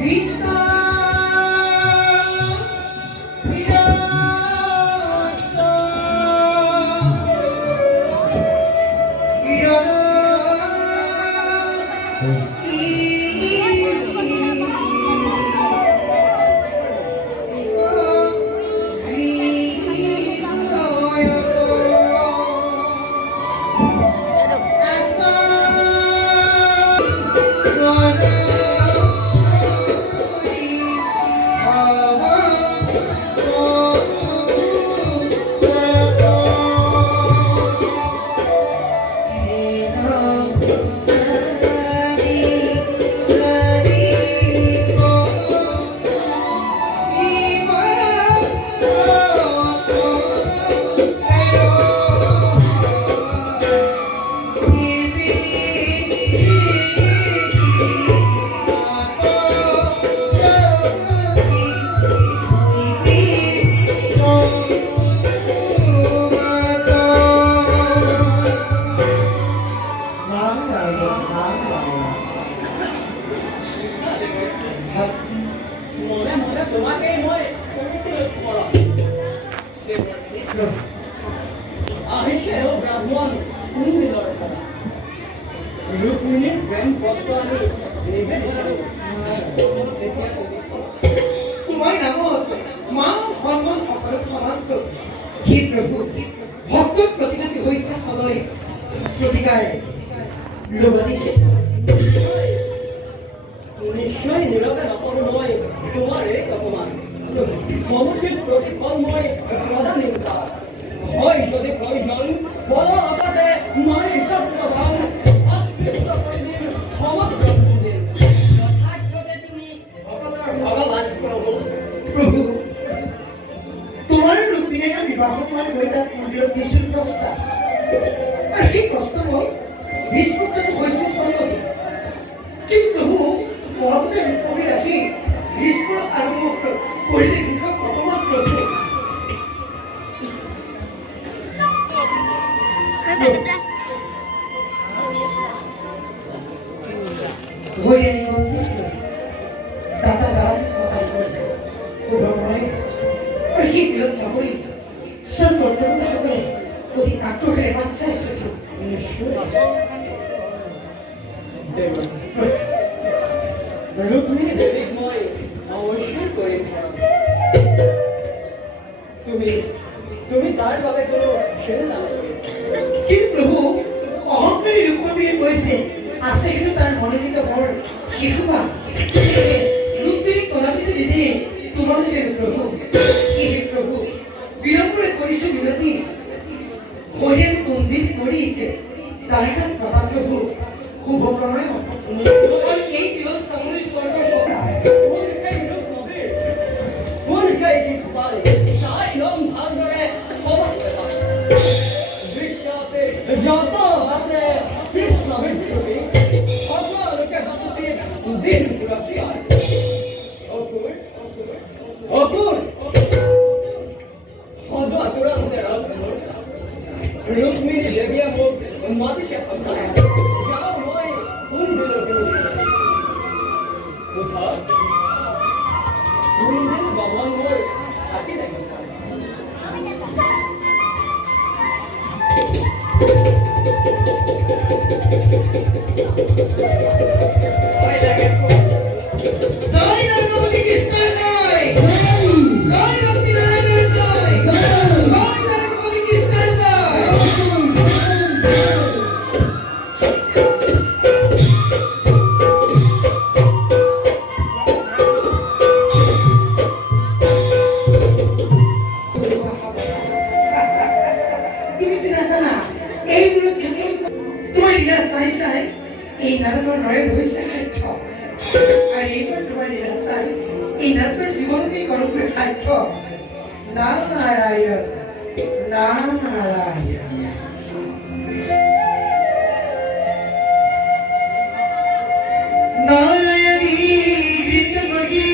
Vista মনে মনে তোমাকেই মই কৰিছিলোঁ স্মৰণ। আহিছে ব্ৰাহ্মণ কোনদিনৰ পৰা ৰুক্মিণীৰ প্ৰেম পত্ৰ আমি নিবেদিছিলোঁ। তোমাৰ নামত মান সন্মান সকলো সমান্ত হে প্ৰভু ভক্তৰ প্ৰতিজাতি হৈছে সদয় প্ৰতিকাৰ নিশ্চয় নীৰৱে নকৰোঁ মই তোমাৰ এই অপমান। সমুচিত প্ৰতিফল মই প্ৰদানিম তাক। হয় যদি প্ৰয়োজন বলৰ অকাতে মাৰি সত্যভান অস্বীকৃত কৰি দিম সমগ্ৰ দিন। যথাৰ্থতে তুমি ভগৱানৰ ভগৱান প্ৰভু। প্ৰভু তোমাৰ ৰুক্মিণীৰ বিবাহত মই গৈ তাত মন্দিৰত দিছিলোঁ প্ৰস্তাৱ, আৰু সেই প্ৰস্তাৱ মই নিষ্পত্তিটো হৈছিল সন্মতি। কিন্তু প্ৰভু পৰৱৰ্তী ৰুক্মিণী ৰাখি নিষ্পত্তি আৰু কৰিলে কৃষক অপমান প্ৰভু। দাতা দাঁড়াতে সহায় করবে ভ্রমণে আর সেই বিরোধ চাকরি সব কর্তব্য সকলে অতি আগ্রহেৰে মাত চাইছে। ৰুক্মিণী দেৱীক মই নমস্কাৰ কৰিম। তুমি তাৰ বাবে কোনো চিন্তা নকৰিবা। কিন্তু প্ৰভু অহংকাৰী ৰুক্মিণীয়ে কৈছে আছে কিন্তু তাৰ মনোনীত বৰ শিশুপা ৰুক্মিণীক কলাপিত দিদি তোমালোকে প্ৰভু সেই প্ৰভু বিলম্বৰে কৰিছোঁ বিনতি হৰিয়ান মন্দিৰ কৰি তাৰিখাত প্ৰতাপ প্ৰভু শুভ প্ৰণয় এই বিৰোধ চামৰি স্বৰ্গৰ সদায় যত আছে কৃষ্ণ বিদ্রোহী সকলকে হাততে দিন পুরস্কার। অকুর সজা তোরা হতে রাজকুমার ৰুক্মিণী দেৱীয়ে মোক মাতিছে সন্তান। যাওঁ মই কোন দিনৰ কোনদিন বামন মোৰ থাকি লাগিব। জয় নরপতি কৃষ্ণের জয়, জয় লক্ষ্মী নারায়ণের জয়, জয় নরপতি কৃষ্ণের জয়। তুমি নাজানা এই বিৰোধ তোমাৰ লীলা চাই চাই এই নাটকৰ নয়ন হৈছে সাক্ষ্য, আৰু এইবাৰ তোমাৰ লীলা চাই এই নাটকৰ জীৱনতেই কৰোগৈ সাক্ষ্য। নাৰায়ণ নাৰায়ণ নারায়ণী গীতময়ী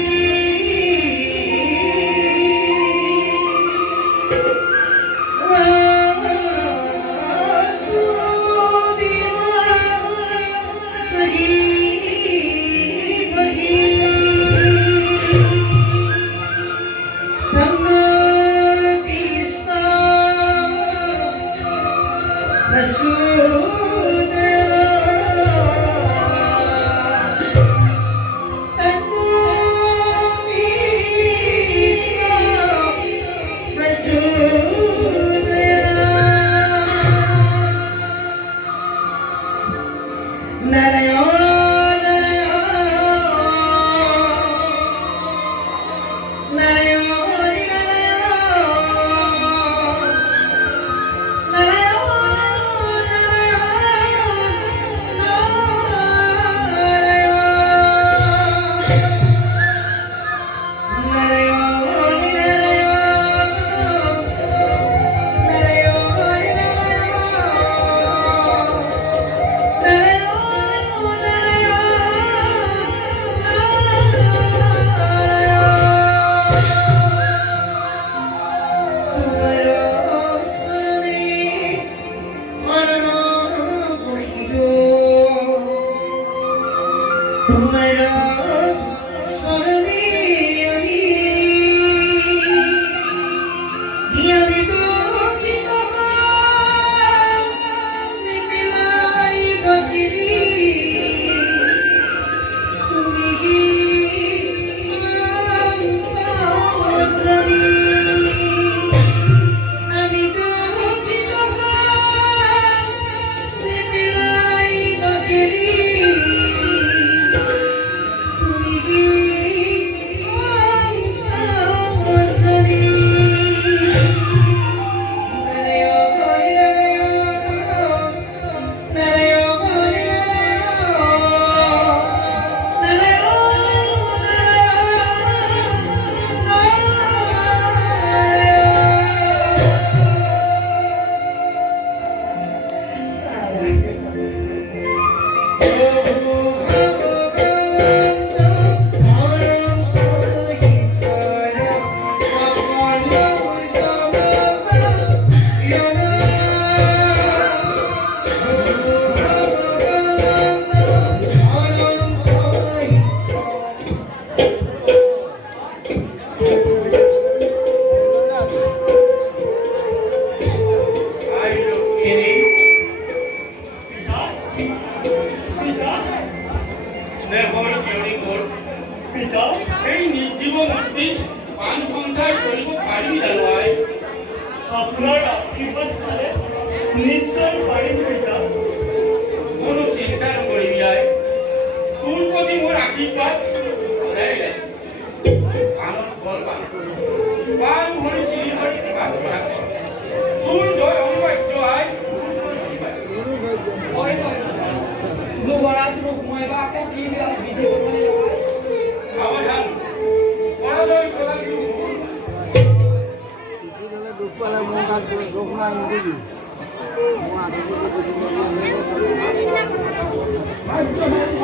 এই নির্জীব মূর্তি পান সঞ্চয় কৰিব পাৰিম জানো আই? আপনার আশীর্বাদ পালে নিশ্চয় পাৰিম পিতা। কোনো চিন্তা নকৰিবি আই। তোৰ প্ৰতি মোৰ আশীৰ্বাদ সদায় আছে। কাণত বল পান পান ভৰি চিৰি ভৰি কিবা কৰা তোৰ জয় অনিবাৰ্য আই। হয় হয় যুৱৰাজ ৰূপ মই বা আকৌ কি বিধি কৰিবলৈ নহয় সাৱধান পৰাজয় কৰাটো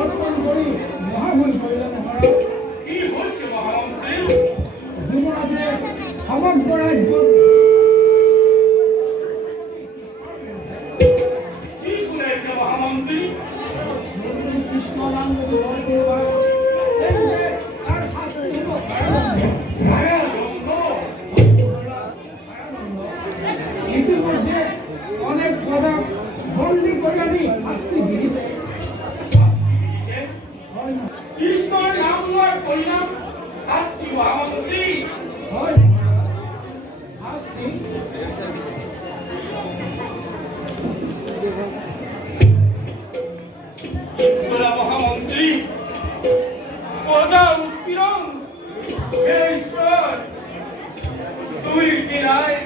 অৰ্পণ কৰি মহাভুল কৰিলে মহাৰাজ কি হৈছে মহামন্ত্ৰী? যুৱৰাজে সমগ্ৰ ৰাজ্যত কি শুনাইছে মহামন্ত্ৰী? কৃষ্ণ নাম যদি লয় কৰিবা তেন্তে তাৰ শাস্তি হ'ব কাৰাদণ্ড। ইতিমধ্যে অনেক পদক বন্দী কৰি আনি শাস্তি দিছে হয় না কৃষ্ণৰ নাম লোৱাৰ পৰিণাম শাস্তি মহামন্ত্ৰী। হয় শাস্তি তোরা মহামন্ত্রী প্রজা উৎপীড়ন হে ঈশ্বর তুই কি রায়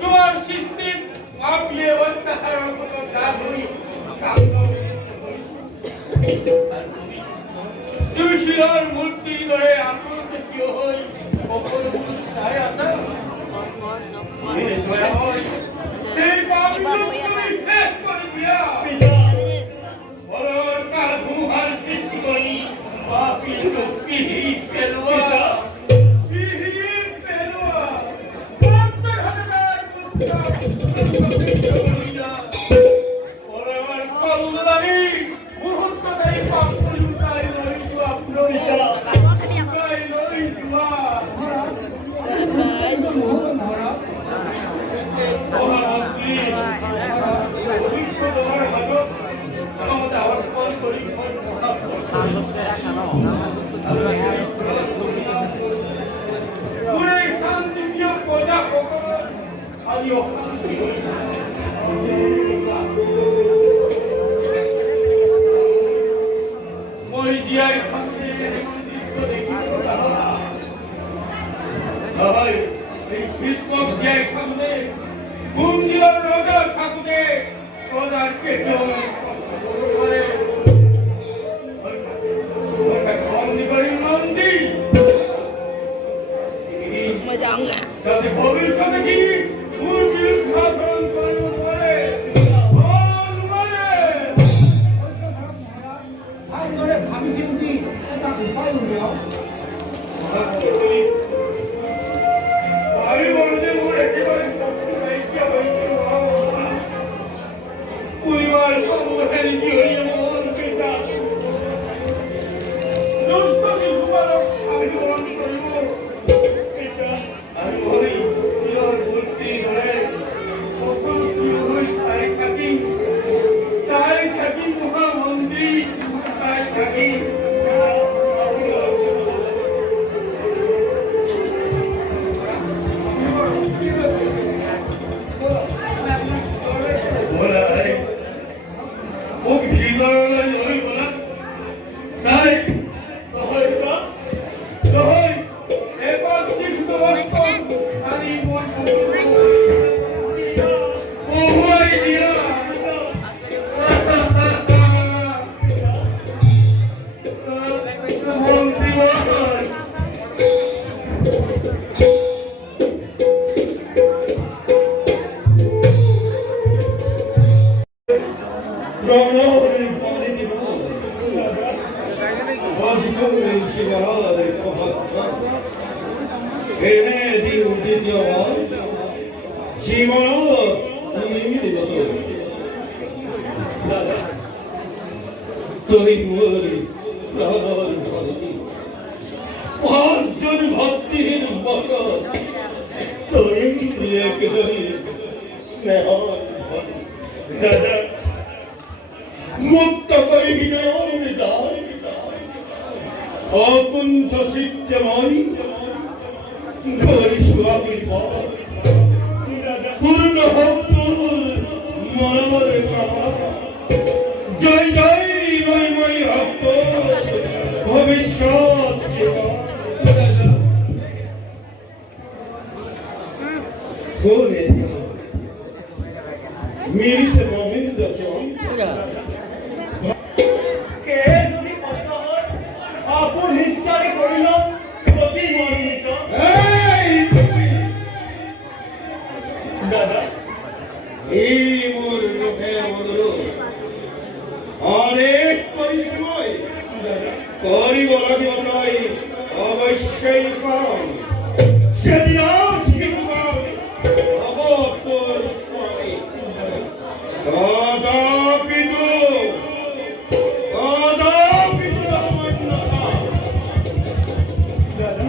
তোমার সৃষ্টির পাপিয়ে অত্যাচারের উপর গা ধরি তুমি শিলার মূর্তি ধরে আত্মকে থিয় হই কখন চাই আসা এই পাপি তুমি শেষ করে দিয়া বড়র কাল ভূহার সৃষ্টি করি পাপি লোকী পেলোয়া পেলোয়া পাপের হাতে তার বড়র কলদারি মুহূর্ত দেয় পাপ লুটাই লই আপনার লুটাই লই তোমার মহামন্ত্রী তোমার হাজত ক্ষমতা অর্পণ করি পুরে শান্তিপ্রিয় প্রজা সকল আদি অশান্তি মই জীয়াই থাকতে দৃশ্য দেখিব হয় এই কৃষ্ণক জীয়াই থাকতে মন্দিরের রোজা থাকতে প্রজাকে কেউ করে যাতে ভবিষ্যতে কি মূল বিরুদ্ধে আচরণ করতে পারে ভালদৰে ভাবি চিন্তি এটা উপায় উলিয়াওক ভাবি বলতে মোর একেবারে নাইকিয়া হয়েছে পরিবার সম্মুখের কি হইয়া মন পিতা দুষ্ট শিশুবালক স্বামী গ্রহণ করিব পিতা আমি হই চিরর মূর্তি ধরে সকল কি হই চাই থাকি মহামন্ত্রী চাই থাকি অকুণ্ঠ চিত্তে মই ধৰিছো আশীৰ্বাদ পূৰ্ণ হওক তোৰ মনৰ কামনা জয় জয় মই হওক ভৱিষ্যত मेरी से मोहिन जचों কেহে যদি সঁচা হয় আপোন নিশ্চয় কৰিল অতি মনোনীত দাদা এই মোর মুখে অনুরোধ অনেক পরিশ্রমই করিব লাগিব তাই অবশ্যই পাম সেদিন তোর স্বামী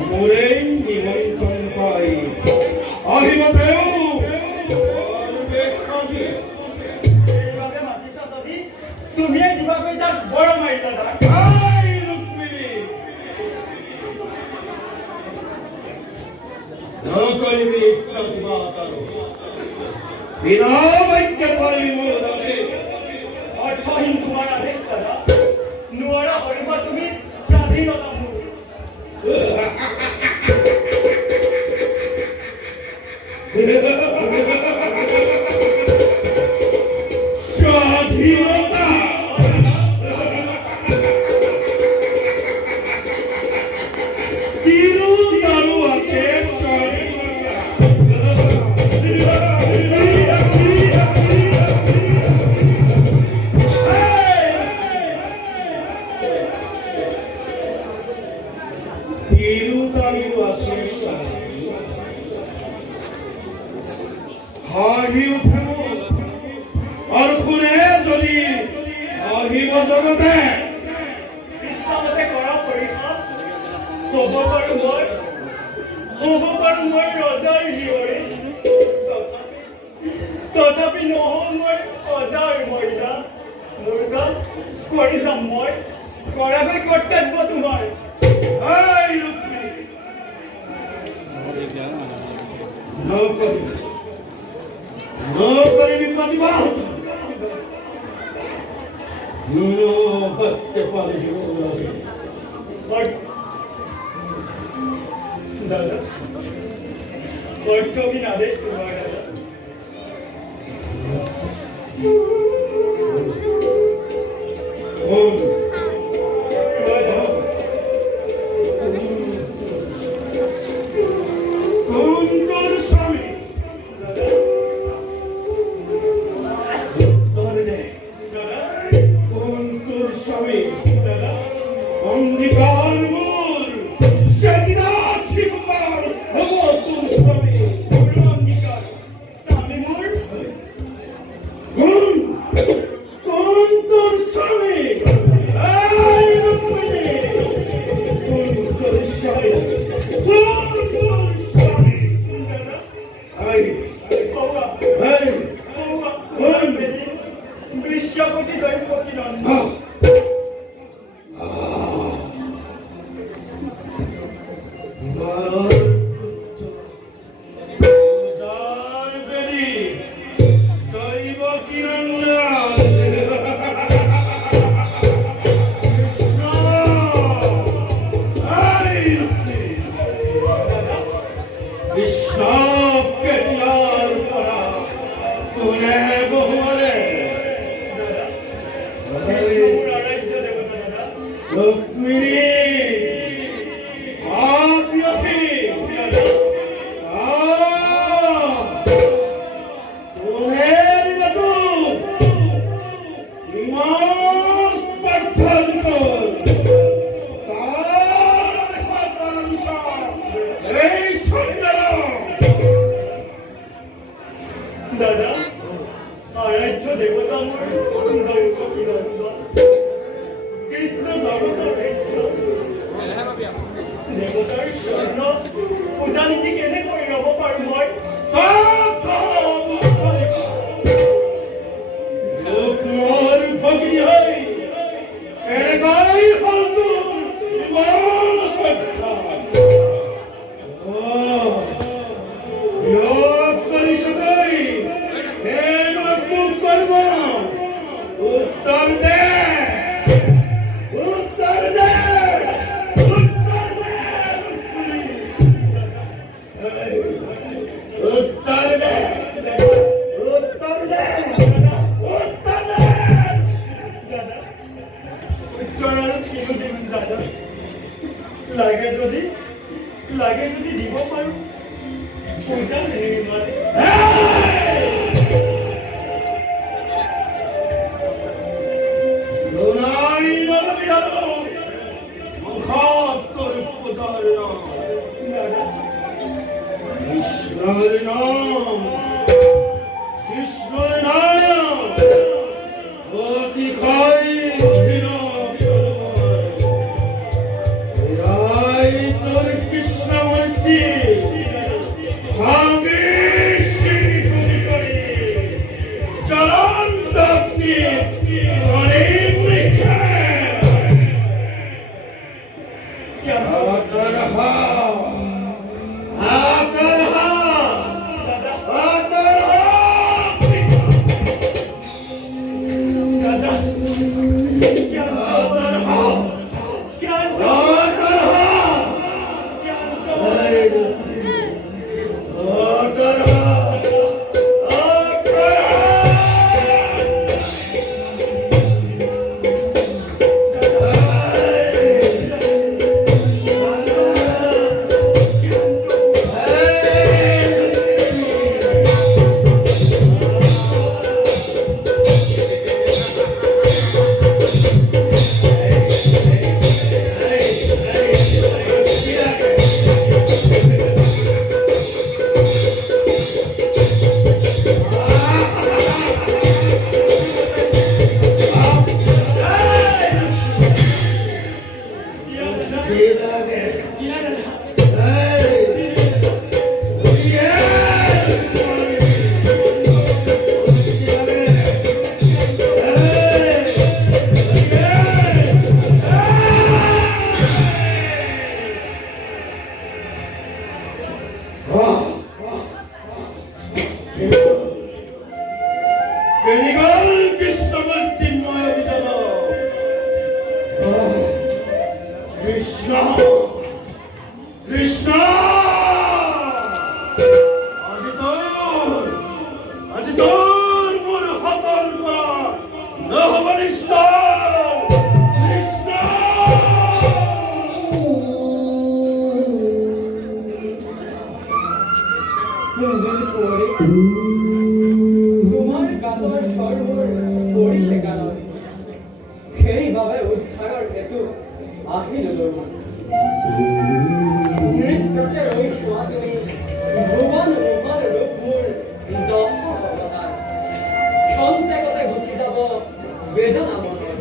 মোরে নিমন্ত্রণ পাই আহিবতেও এইভাবে মাতিছা যদি তুমিয়ে দিবাকৈ তাক বৰ মাৰিলা তাক নকৰিবি প্ৰতিবাদ আৰু বিনা বাক্য পাৰিবি মোৰ দাদে অৰ্থহীন তোমাৰ আদেশ দাদা নোৱাৰা কৰিব তুমি স্বাধীনতা মোৰ স্বাধীনতা তিৰু তাৰু আছে তিৰু তাৰু আছে হাঁহি উঠে আৰু কোনে যদি হাঁহিব জগতে ইচ্ছামতে কৰা পৰীক্ষা ক'ব পাৰোঁ মই ৰজাৰ জীয়ৰী তথাপি নহওঁ মই অজাৰ মহিলা মোৰ কাম কৰি যাম মই কৰাকৈ কৰ্তব্য তোমাৰ এই ৰুক্মিণী নকৰিবি প্ৰতিবাদ সত্য পাৰিব লাগে দাদা কৰ্তব্য আদেশ তোমাৰ দাদা দৃশ্যপতি দৈপতি নন্দ দাদা আৰাধ্য দেৱতা মোৰ দৈপতি নন্দন কৃষ্ণ জগতৰ ঈশ্বৰ দেৱতাৰ স্বৰ্ণ পূজা নীতি কেনেকৈ ৰ'ব পাৰোঁ মই ভগিনী হৈ এনেকৈ লাগে যদি দিব পাৰো পইচা নেই মানে লুনাই নলবিয়ালো মুখাত করে পূজার নাম কৃষ্ণের নাম কৃষ্ণের নাম অতি খাই তোর কৃষ্ণমূর্তি ভাঙে শ্রী করি চলন্ত আপনি অনেক লিখে আতর হা আতর হা আতর হা দাদা আতর হা আতর হা কৃষ্ণ কৃষ্ণ আজি তোর মোর হাতর পা নহবনিষ্ঠ কৃষ্ণ তোমার কাতর সর্বর পরিষে কারণ সেইভাবে উদ্ধাৰৰ হেতু আহিল লোক নৃত্যতে ৰৈছো তুমি ভুৱন ভুৱন ৰূপ মোৰ দহ অৱতাৰ খন্তেকতে গুচি যাব বেদনা মনৰ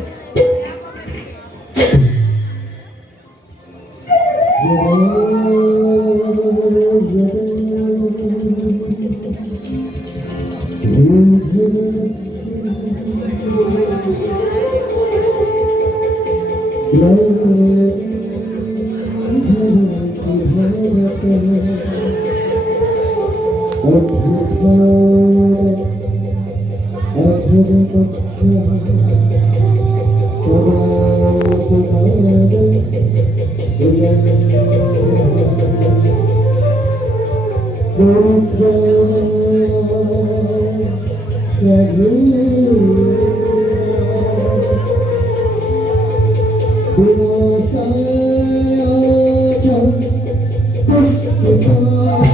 Puskita